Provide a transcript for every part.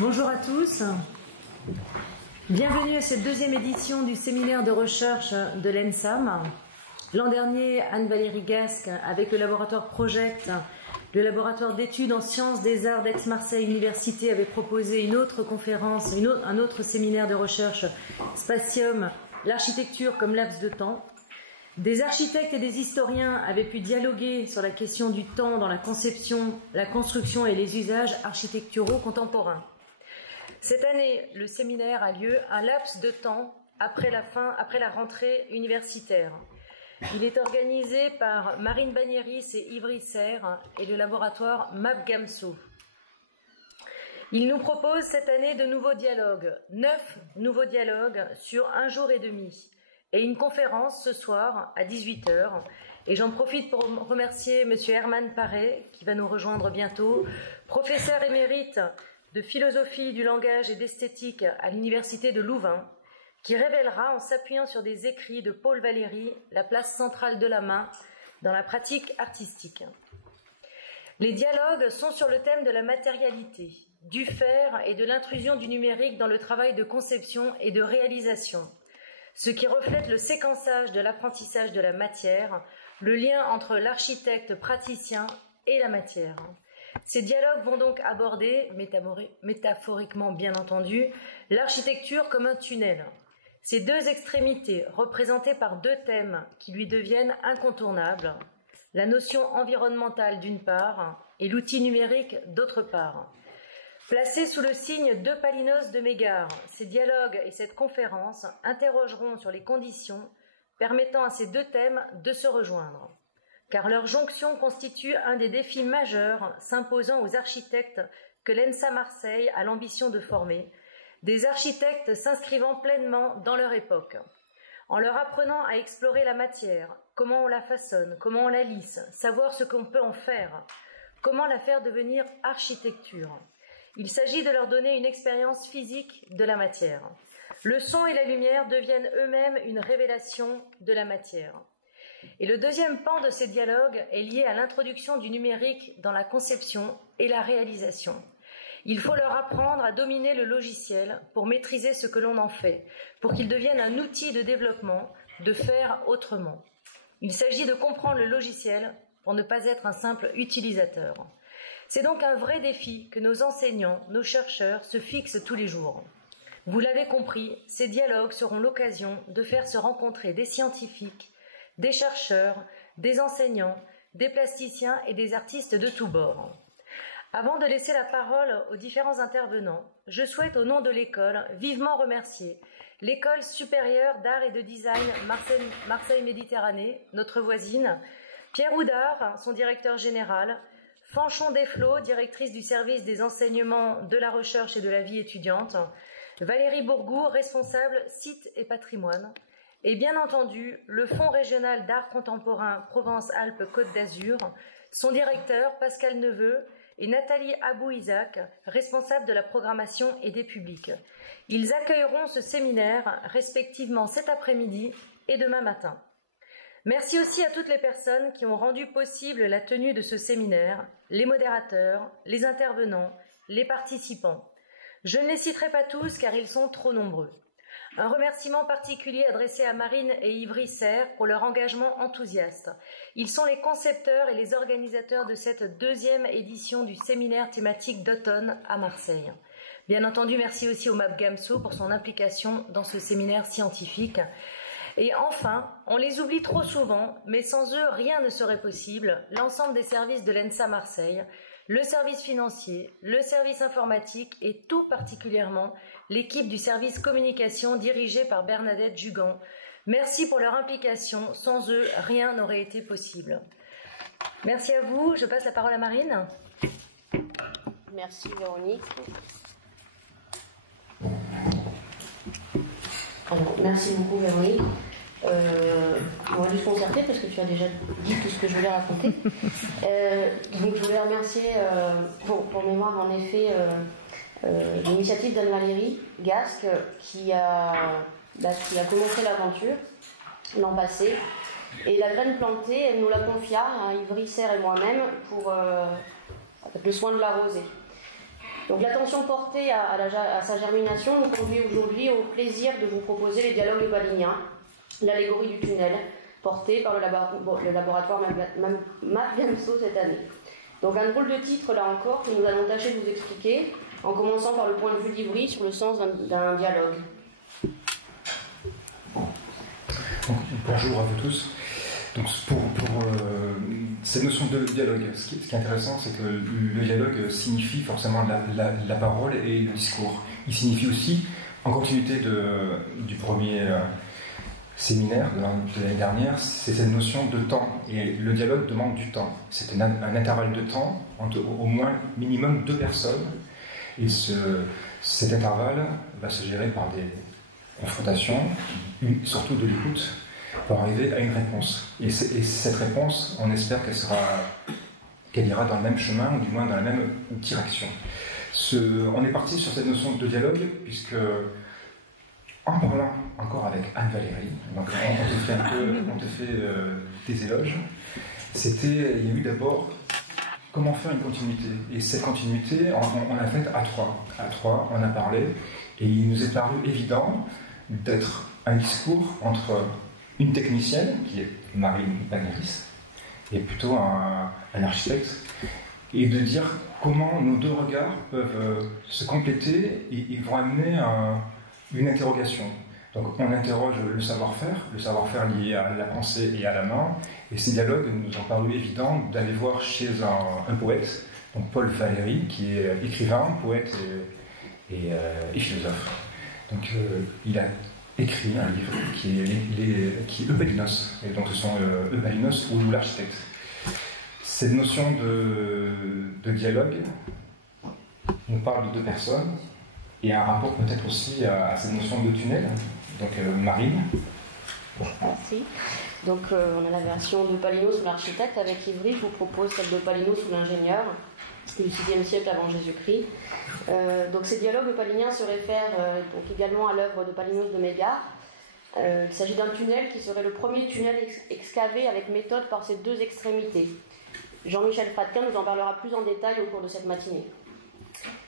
Bonjour à tous. Bienvenue à cette deuxième édition du séminaire de recherche de l'ENSAM. L'an dernier, Anne-Valérie Gasque, avec le laboratoire Project, le laboratoire d'études en sciences des arts d'Aix-Marseille Université, avait proposé une autre conférence, un autre séminaire de recherche, Spatium, l'architecture comme laps de temps. Des architectes et des historiens avaient pu dialoguer sur la question du temps dans la conception, la construction et les usages architecturaux contemporains. Cette année, le séminaire a lieu un laps de temps après la rentrée universitaire. Il est organisé par Marine Bagnéris et Yves Risser et le laboratoire MapGamso. Il nous propose cette année de nouveaux dialogues, 9 nouveaux dialogues sur 1 jour et demi, et une conférence ce soir à 18 h. Et j'en profite pour remercier M. Herman Paré, qui va nous rejoindre bientôt, professeur émérite de philosophie du langage et d'esthétique à l'université de Louvain, qui révélera, en s'appuyant sur des écrits de Paul Valéry, la place centrale de la main dans la pratique artistique. Les dialogues sont sur le thème de la matérialité, du faire et de l'intrusion du numérique dans le travail de conception et de réalisation, ce qui reflète le séquençage de l'apprentissage de la matière, le lien entre l'architecte praticien et la matière. Ces dialogues vont donc aborder, métaphoriquement bien entendu, l'architecture comme un tunnel. Ces deux extrémités, représentées par deux thèmes qui lui deviennent incontournables, la notion environnementale d'une part et l'outil numérique d'autre part. Placés sous le signe d'Eupalinos de Mégare, ces dialogues et cette conférence interrogeront sur les conditions permettant à ces deux thèmes de se rejoindre, car leur jonction constitue un des défis majeurs s'imposant aux architectes que l'ENSA Marseille a l'ambition de former, des architectes s'inscrivant pleinement dans leur époque, en leur apprenant à explorer la matière, comment on la façonne, comment on la lisse, savoir ce qu'on peut en faire, comment la faire devenir architecture. Il s'agit de leur donner une expérience physique de la matière. Le son et la lumière deviennent eux-mêmes une révélation de la matière. Et le deuxième pan de ces dialogues est lié à l'introduction du numérique dans la conception et la réalisation. Il faut leur apprendre à dominer le logiciel pour maîtriser ce que l'on en fait, pour qu'il devienne un outil de développement, de faire autrement. Il s'agit de comprendre le logiciel pour ne pas être un simple utilisateur. C'est donc un vrai défi que nos enseignants, nos chercheurs se fixent tous les jours. Vous l'avez compris, ces dialogues seront l'occasion de faire se rencontrer des scientifiques, des chercheurs, des enseignants, des plasticiens et des artistes de tous bords. Avant de laisser la parole aux différents intervenants, je souhaite au nom de l'école vivement remercier l'École supérieure d'art et de design Marseille Méditerranée, notre voisine, Pierre Houdard, son directeur général, Fanchon Desflots, directrice du service des enseignements de la recherche et de la vie étudiante, Valérie Bourgou, responsable site et patrimoine, et bien entendu le Fonds régional d'art contemporain Provence-Alpes-Côte d'Azur, son directeur Pascal Neveu et Nathalie Abou-Isaac, responsable de la programmation et des publics. Ils accueilleront ce séminaire respectivement cet après-midi et demain matin. Merci aussi à toutes les personnes qui ont rendu possible la tenue de ce séminaire, les modérateurs, les intervenants, les participants. Je ne les citerai pas tous car ils sont trop nombreux. Un remerciement particulier adressé à Marine et Yves Risser pour leur engagement enthousiaste. Ils sont les concepteurs et les organisateurs de cette deuxième édition du séminaire thématique d'automne à Marseille. Bien entendu, merci aussi au MapGamso pour son implication dans ce séminaire scientifique. Et enfin, on les oublie trop souvent, mais sans eux, rien ne serait possible, l'ensemble des services de l'ENSA Marseille, le service financier, le service informatique et tout particulièrement l'équipe du service communication dirigée par Bernadette Jugan. Merci pour leur implication, sans eux, rien n'aurait été possible. Merci à vous, je passe la parole à Marine. Merci Véronique. Alors, merci beaucoup Véronique. On va juste concerter parce que tu as déjà dit tout ce que je voulais raconter. Donc je voulais remercier pour mémoire en effet l'initiative d'Anne-Valérie Gasque qui a commencé l'aventure l'an passé. Et la graine plantée, elle nous la confia, Yves Risser et moi-même, pour avec le soin de l'arroser. Donc l'attention portée à sa germination nous conduit aujourd'hui au plaisir de vous proposer les dialogues paliniens, l'allégorie du tunnel, portée par le laboratoire Mapgamso cette année. Donc un drôle de titre là encore que nous allons tâcher de vous expliquer, en commençant par le point de vue d'Ivry sur le sens d'un dialogue. Bonjour à vous tous. Donc pour cette notion de dialogue, ce qui est intéressant, c'est que le dialogue signifie forcément la parole et le discours. Il signifie aussi, en continuité du premier séminaire de l'année dernière, c'est cette notion de temps. Et le dialogue demande du temps. C'est un intervalle de temps entre au moins minimum 2 personnes. Et cet intervalle va se gérer par des confrontations, surtout de l'écoute, pour arriver à une réponse. Et cette réponse, on espère qu'elle ira dans le même chemin, ou du moins dans la même direction. On est parti sur cette notion de dialogue, puisque en parlant encore avec Anne-Valérie, donc on te fait des éloges, il y a eu d'abord comment faire une continuité. Et cette continuité, on l'a faite à 3. À 3, on a parlé, et il nous est paru évident d'être un discours entre une technicienne, qui est Marine Bagneris, et plutôt un architecte, et de dire comment nos 2 regards peuvent se compléter et vont amener une interrogation. Donc on interroge le savoir-faire lié à la pensée et à la main, et ces dialogues nous ont paru évidents d'aller voir chez un poète, donc Paul Valéry, qui est écrivain, poète et philosophe. Donc il a écrit un livre qui est Eupalinos, et donc ce sont Eupalinos ou l'architecte. Cette notion de dialogue nous parle de 2 personnes, et un rapport peut-être aussi à cette notion de tunnel. Donc Marine. Merci. Donc on a la version de Palinos ou l'architecte avec Ivry. Je vous propose celle de Palinos ou l'ingénieur du 6e siècle avant Jésus-Christ. Donc ces dialogues paliniens se réfèrent donc également à l'œuvre de Palinos de Mégare. Il s'agit d'un tunnel qui serait le premier tunnel excavé avec méthode par ses 2 extrémités. Jean-Michel Fratquin nous en parlera plus en détail au cours de cette matinée.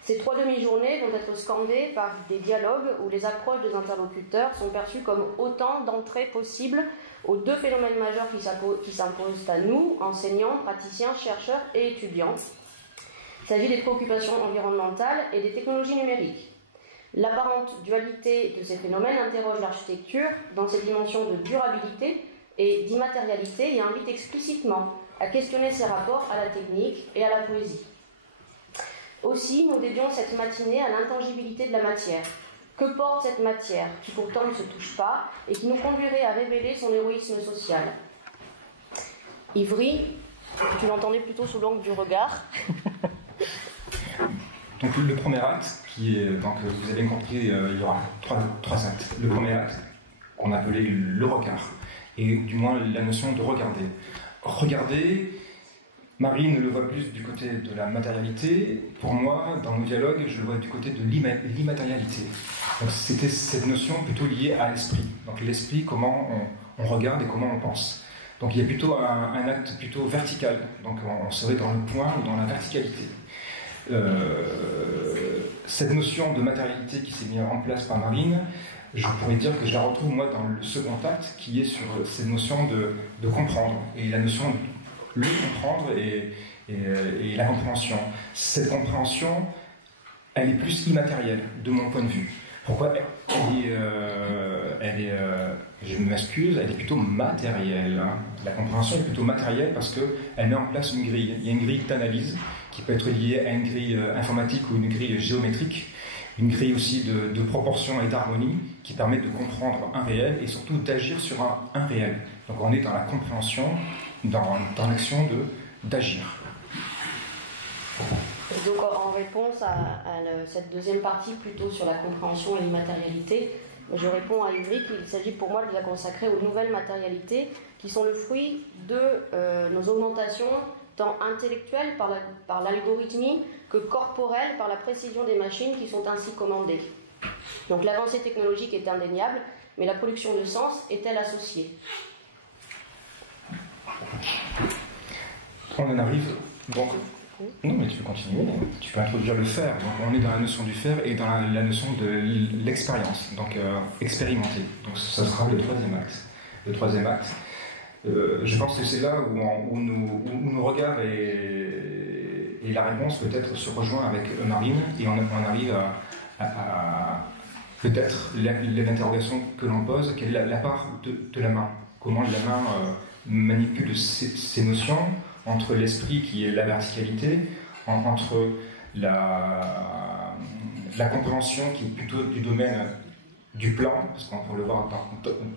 Ces 3 demi-journées vont être scandées par des dialogues où les approches des interlocuteurs sont perçues comme autant d'entrées possibles aux 2 phénomènes majeurs qui s'imposent à nous, enseignants, praticiens, chercheurs et étudiants. Il s'agit des préoccupations environnementales et des technologies numériques. L'apparente dualité de ces phénomènes interroge l'architecture dans ses dimensions de durabilité et d'immatérialité et invite explicitement à questionner ses rapports à la technique et à la poésie. Aussi, nous dédions cette matinée à l'intangibilité de la matière. Que porte cette matière, qui pourtant ne se touche pas, et qui nous conduirait à révéler son héroïsme social? Ivry, tu l'entendais plutôt sous l'angle du regard. Donc le premier acte, qui est, donc vous avez compris, il y aura trois actes. Le premier acte, qu'on appelait le regard, et du moins la notion de regarder. Regarder, Marine le voit plus du côté de la matérialité. Pour moi, dans nos dialogues, je le vois du côté de l'immatérialité. Donc c'était cette notion plutôt liée à l'esprit. Donc l'esprit, comment on regarde et comment on pense. Donc il y a plutôt un acte plutôt vertical. Donc on serait dans le point ou dans la verticalité. Cette notion de matérialité qui s'est mise en place par Marine, je pourrais dire que je la retrouve moi dans le second acte, qui est sur cette notion de comprendre, et la notion de le comprendre et la compréhension. Cette compréhension, elle est plus immatérielle, de mon point de vue. Pourquoi je m'excuse, elle est plutôt matérielle. Hein. La compréhension est plutôt matérielle parce qu'elle met en place une grille. Il y a une grille d'analyse qui peut être liée à une grille informatique ou une grille géométrique, une grille aussi de proportion et d'harmonie qui permet de comprendre un réel et surtout d'agir sur un réel. Donc on est dans la compréhension, dans l'action d'agir. Et donc en réponse à cette deuxième partie plutôt sur la compréhension et l'immatérialité, je réponds à Ivry qu'il s'agit pour moi de la consacrer aux nouvelles matérialités qui sont le fruit de nos augmentations tant intellectuelles par l'algorithmie que corporelles par la précision des machines qui sont ainsi commandées. Donc l'avancée technologique est indéniable, mais la production de sens est-elle associée? On en arrive donc Non, mais tu peux continuer. Tu peux introduire le faire. Donc, on est dans la notion du faire et dans la notion de l'expérience, donc expérimenter. Donc, ça sera le troisième acte. Le troisième acte. Je pense que c'est là où nos regards et la réponse peut-être se rejoint avec Marine, et on arrive à peut-être l'interrogation que l'on pose, quelle est la part de la main. Comment la main manipule ces notions entre l'esprit qui est la verticalité, entre la compréhension qui est plutôt du domaine du plan, parce qu'on peut le voir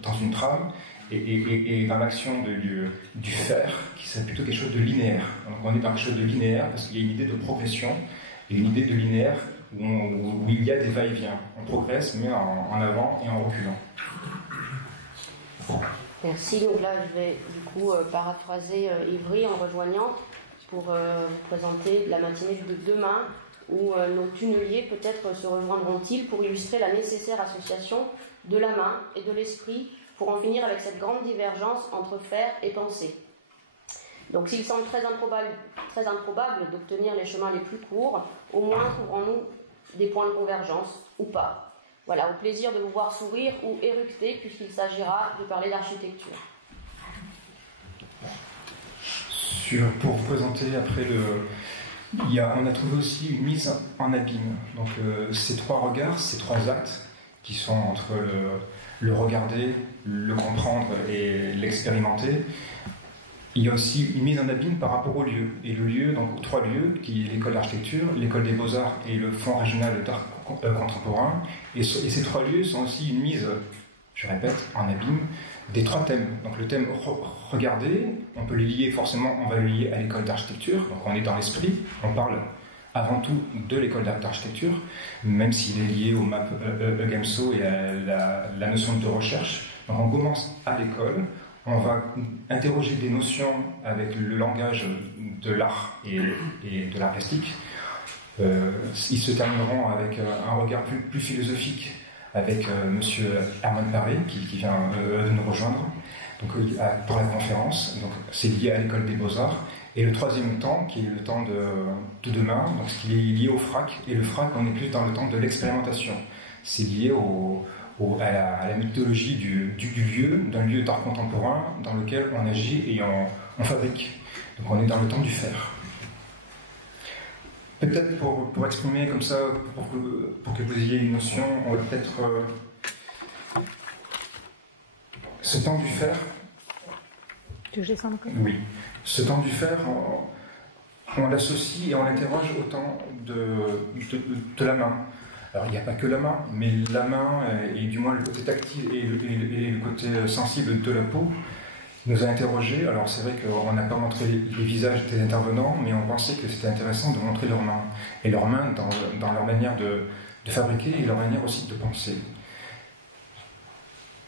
dans une trame, et dans l'action du faire, qui serait plutôt quelque chose de linéaire. Donc on est dans quelque chose de linéaire, parce qu'il y a une idée de progression, et une idée de linéaire où il y a des va-et-vient. On progresse, mais en avant et en reculant. Merci. Donc là, je vais du coup paraphraser Ivry en rejoignant pour vous présenter la matinée de demain, où nos tunneliers peut-être se rejoindront-ils pour illustrer la nécessaire association de la main et de l'esprit pour en finir avec cette grande divergence entre faire et penser. Donc s'il semble très improbable d'obtenir les chemins les plus courts, au moins trouverons-nous des points de convergence, ou pas. Voilà, au plaisir de vous voir sourire ou éructer, puisqu'il s'agira de parler d'architecture. Pour vous présenter après on a trouvé aussi une mise en abîme. Donc ces trois regards, ces trois actes, qui sont entre le regarder, le comprendre et l'expérimenter, il y a aussi une mise en abîme par rapport au lieu. Et le lieu, donc trois lieux, qui est l'école d'architecture, l'école des beaux-arts et le Fonds régional d'art contemporain. Et ces trois lieux sont aussi une mise, je répète, en abîme des trois thèmes. Donc le thème regarder, on peut les lier forcément, on va le lier à l'école d'architecture, donc on est dans l'esprit, on parle avant tout de l'école d'architecture, même s'il est lié au MAP EGAMSO et à la notion de recherche. Donc on commence à l'école, on va interroger des notions avec le langage de l'art et de l'art plastique. Ils se termineront avec un regard plus philosophique avec monsieur Herman Paré qui vient de nous rejoindre donc, pour la conférence. Donc, c'est lié à l'école des beaux-arts. Et le troisième temps, qui est le temps de demain, donc, ce qui est lié au FRAC. Et le FRAC, on est plus dans le temps de l'expérimentation. C'est lié à la mythologie du lieu, d'un lieu d'art contemporain dans lequel on agit et on fabrique. Donc on est dans le temps du faire. Peut-être pour exprimer comme ça, pour que vous ayez une notion, on va peut-être... ce temps du faire... Tu veux que je descende encore ? Oui. Ce temps du faire, on l'associe et on l'interroge au temps de la main. Alors il n'y a pas que la main, mais la main, et du moins le côté tactile et le côté sensible de la peau, nous a interrogés. Alors c'est vrai qu'on n'a pas montré les visages des intervenants, mais on pensait que c'était intéressant de montrer leurs mains. Et leurs mains dans leur manière de fabriquer et leur manière aussi de penser.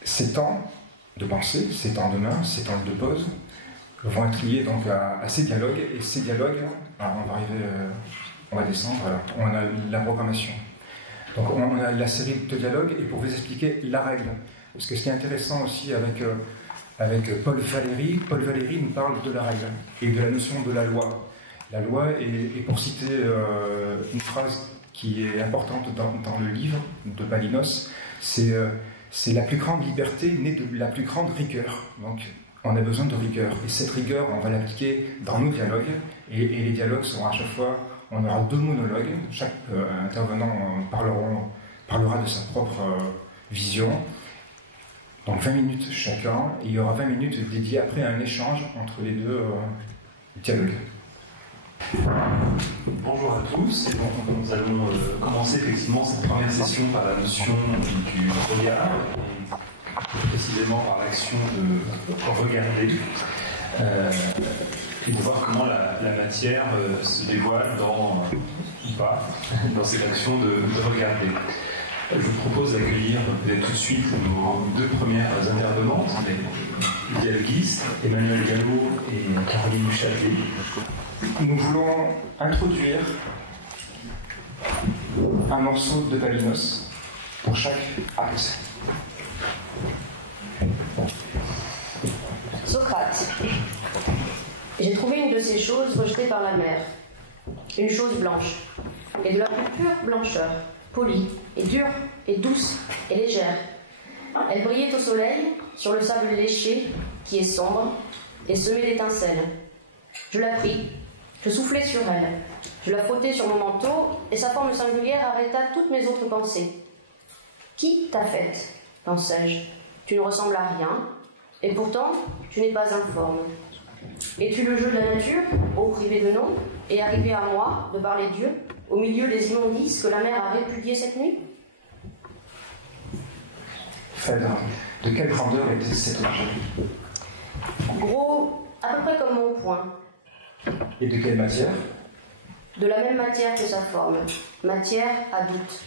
Ces temps de pensée, ces temps de main, ces temps de pause, vont être liés donc à ces dialogues. Et ces dialogues, alors on va descendre, alors on a la programmation. Donc on a la série de dialogues, et pour vous expliquer la règle, parce que ce qui est intéressant aussi avec Paul Valéry nous parle de la règle et de la notion de la loi. La loi est pour citer une phrase qui est importante dans le livre de Palinos, c'est la plus grande liberté née de la plus grande rigueur. Donc on a besoin de rigueur, et cette rigueur on va l'appliquer dans nos dialogues, et les dialogues seront à chaque fois... On aura 2 monologues, chaque intervenant parlera de sa propre vision, donc 20 minutes chacun, et il y aura 20 minutes dédiées après à un échange entre les deux dialogues. Bonjour à tous, et donc nous allons commencer effectivement cette première session par la notion du regard, et précisément par l'action de regarder. Et de voir comment la matière se dévoile ou pas dans cette action de regarder. Je vous propose d'accueillir peut-être tout de suite nos 2 premières intervenantes, les dialoguistes, Emmanuel Gallo et Caroline Châtelet. Nous voulons introduire un morceau de Palinos pour chaque acte. Socrate. J'ai trouvé une de ces choses rejetée par la mer. une chose blanche, et de la plus pure blancheur, polie, et dure, et douce, et légère. Elle brillait au soleil, sur le sable léché, qui est sombre, et semé d'étincelles. Je la pris, je soufflai sur elle, je la frottai sur mon manteau, et sa forme singulière arrêta toutes mes autres pensées. Qui t'a faite, pensai-je? Tu ne ressembles à rien, et pourtant, tu n'es pas informe. Es-tu le jeu de la nature, ô privé de nom, et arrivé à moi, de par les dieux, au milieu des immondices que la mer a répudiés cette nuit? Phèdre, de quelle grandeur était cet objet? Gros, à peu près comme mon poing. Et de quelle matière? De la même matière que sa forme, matière à doute.